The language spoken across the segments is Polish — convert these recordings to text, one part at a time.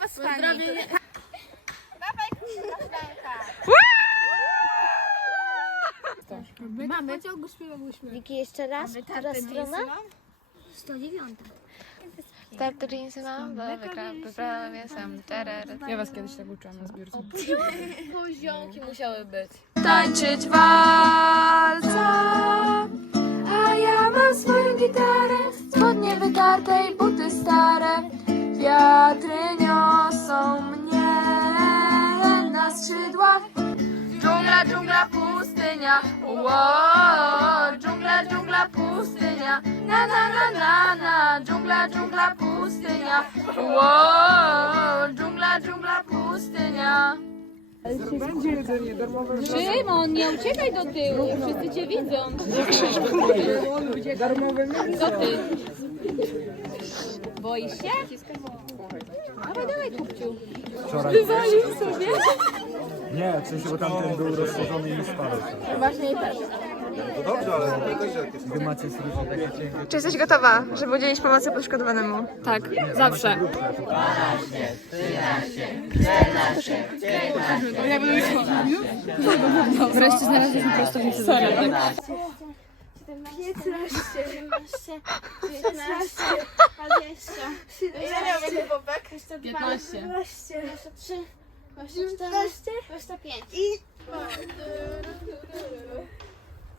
Pozdrowienie. Mamy. Pociągu śpiewałyśmy. Wiki, jeszcze raz, która strona? 109. Tartarincy mam, bo wygra- wybrałem jestem. Ja was kiedyś tak uczyłam na zbiórce. Poziomki musiały być. Tańczyć walca, swoją gitarę, spodnie wytarte i buty stare. Wiatry niosą mnie na skrzydłach. Dżungla, dżungla, pustynia, Ło, dżungla, dżungla, pustynia, na na na na na, dżungla, dżungla, pustynia, Ło, dżungla, dżungla, pustynia. Szymon, nie uciekaj do tyłu, wszyscy cię widzą. Co ty? Boisz się? Dawaj, dawaj, kupciu. Wywalił sobie? Nie, w sensie, bo tamten był rozszerzony i spadł. Właśnie też. To dobrze, ale to też jakieś... Cienkie... Czy jesteś gotowa, żeby udzielić pomocy poszkodowanemu? Tak, zawsze. Wreszcie znalazłyśmy prostownicę do kwiatek. 15, 17, 19, 20, 22, 15. 23, 24, 25. I...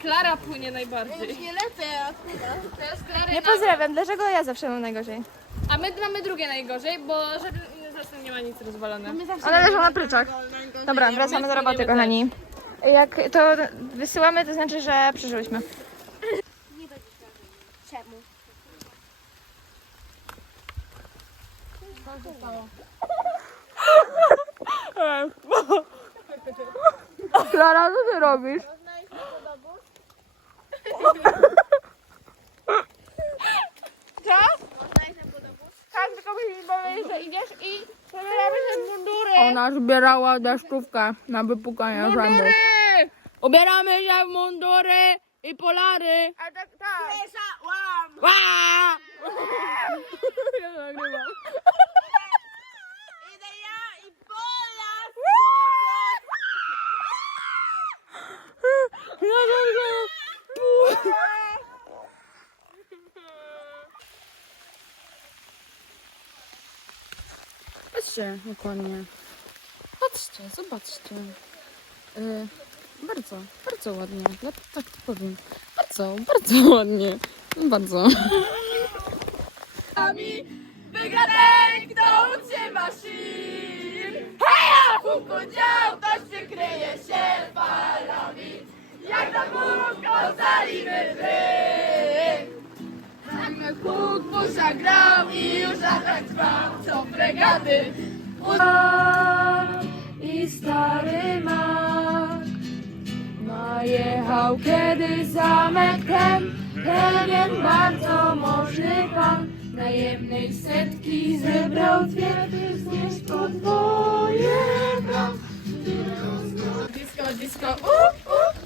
Klara płynie najbardziej. Nie lepiej, Nie pozdrawiam, dlaczego ja zawsze mam najgorzej? A my mamy drugie najgorzej, bo żeby zresztą nie ma nic rozwalone. One leżą na pryczach. Dobra, wracamy do roboty, kochani. Jak to wysyłamy, to znaczy, że przeżyłyśmy. Czemu? Klara, co ty robisz? Co? Tak, tylko musisz powiedzieć, że idziesz i pobieramy się w mundury. Ona zbierała deszczówkę na wypukanie zębów. Ubieramy się w mundury i polary. A tak, tak. Ła! Ja nagrywam. Idę ja i Pola! Ja nagrywam. Patrzcie, jak ładnie. Patrzcie, zobaczcie. Y, bardzo, bardzo ładnie. Ja tak to powiem. Bardzo, bardzo ładnie. Bardzo. Wygra ten, kto utrzyma sił. Heja! Huku dział, to się kryje się. Jak na kółko zalimy wy. Tak huk pusza grał i już atak trwał, co fregaty. I stary mak najechał kiedy zamek ten, pewien bardzo możny pan najemnej setki zebrał dwie, by znieść podwoje bram. Disco, disco,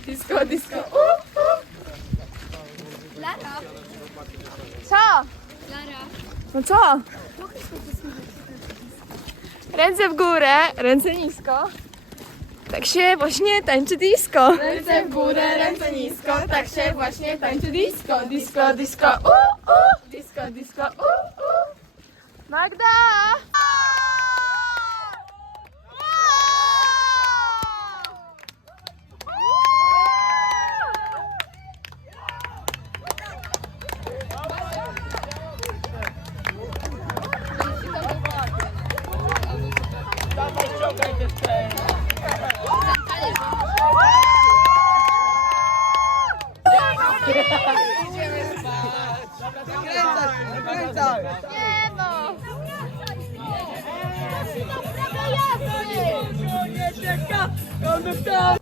disco, disco, u, u. Lara. Co? Lara. No co? Ręce w górę, ręce nisko. Tak się właśnie tańczy disco. Ręce w górę, ręce nisko. Tak się właśnie tańczy disco. Disco, disco, u, u. Disco, disco, u, u. Magda! I'm done.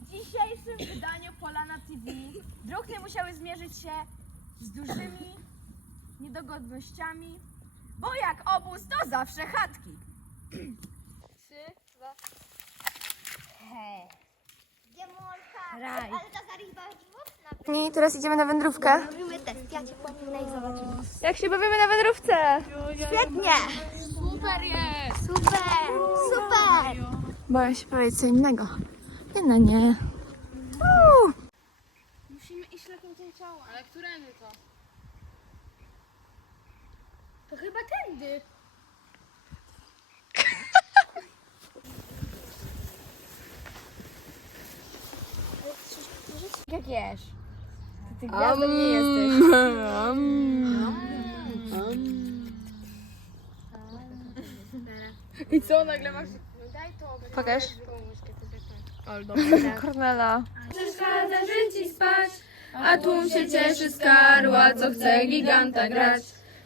W dzisiejszym wydaniu Polana TV druhny musiały zmierzyć się z dużymi niedogodnościami, bo jak obóz to zawsze chatki. Raj. Ale ta zarywa I teraz idziemy na wędrówkę. Robimy test. Ja ci powiem i zobaczymy. Jak się bawimy na wędrówce? Świetnie! Super jest! Super! Super! Boję się powiedzieć co innego. Nie no nie. Musimy iść lepiej tym ciała. Ale którędy to? To chyba tędy. Jak jesz? Ty gwiazdą nie jesteś. I co nagle masz? Pokaż. Kornela. Przeszkadza żyć i spać, a tłum się cieszy z karła, co chce giganta grać.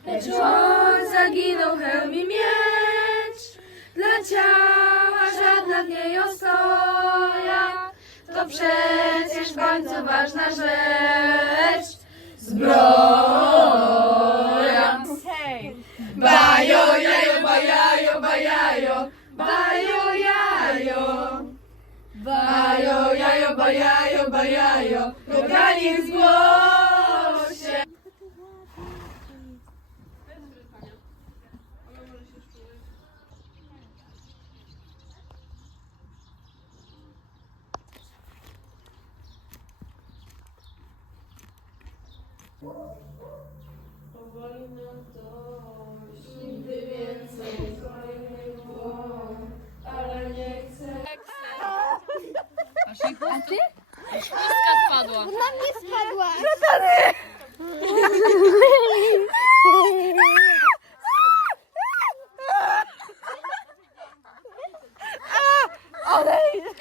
Lecz on zaginął hełm i miecz, dla ciała żadna w niej ostoja. To przecież w końcu ważna rzecz. Zbroja. Bajo, jajo, bajajo, bajajo, roganik w głosie. Pustka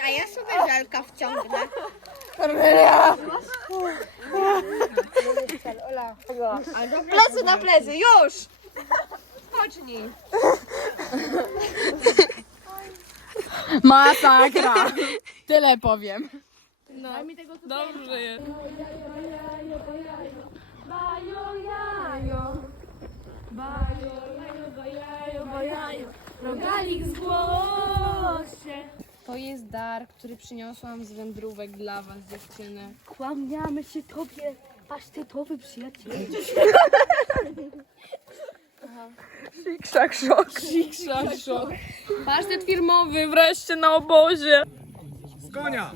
A ja sobie żelka wciągnę. Plecy na plecy, już! Pocznij. Masakra! Tyle powiem. Dobrze jest. Rogalik w głosie. To jest dar, który przyniosłam z wędrówek dla was, dziewczyny. Kłaniamy się tobie, pasztetowy przyjaciel. Krzak szok. Szok, szok. Pasztet firmowy wreszcie na obozie. Z konia!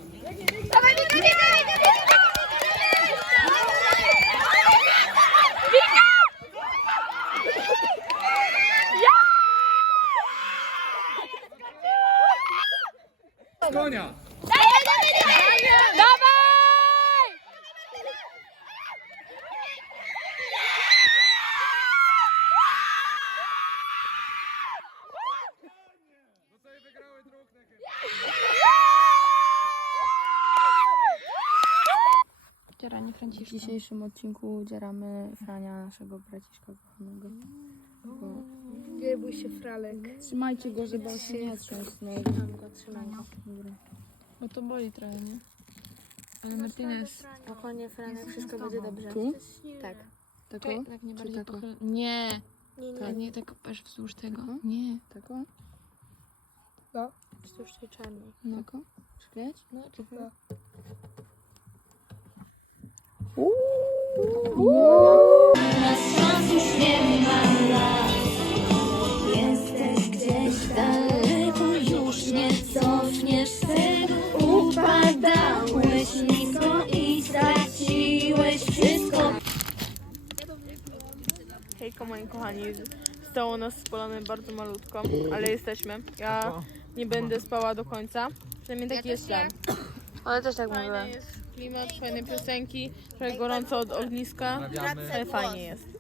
Konia! Dzieranie W Franciszka. dzisiejszym odcinku dzieramy Frania, naszego braciszka kochanego. Bo... Nie bój się, Fralek. Trzymajcie go, żeby on się nie. No, trzymaj go. Dobra. Bo to boli trochę, nie? Ale Martinez. Spokojnie, Franek, wszystko będzie dobrze. Tu? Tak. Tako? Czekaj, tak nie Czy bardziej tako? pochyl... Nie. Nie, nie. Tak, nie tak aż wzdłuż tego. Mhm. Nie. Tako? Wzdłuż tej czarnej. No. Tako? Przyklejać? No, czekaj. Jesteś moi kochani, stało nas z Polany bardzo malutko, ale jesteśmy. Ja nie będę spała do końca, przynajmniej taki jest plan. Też tak mówiły. Fajny jest klimat, fajne piosenki, trochę gorąco od ogniska, ale fajnie jest.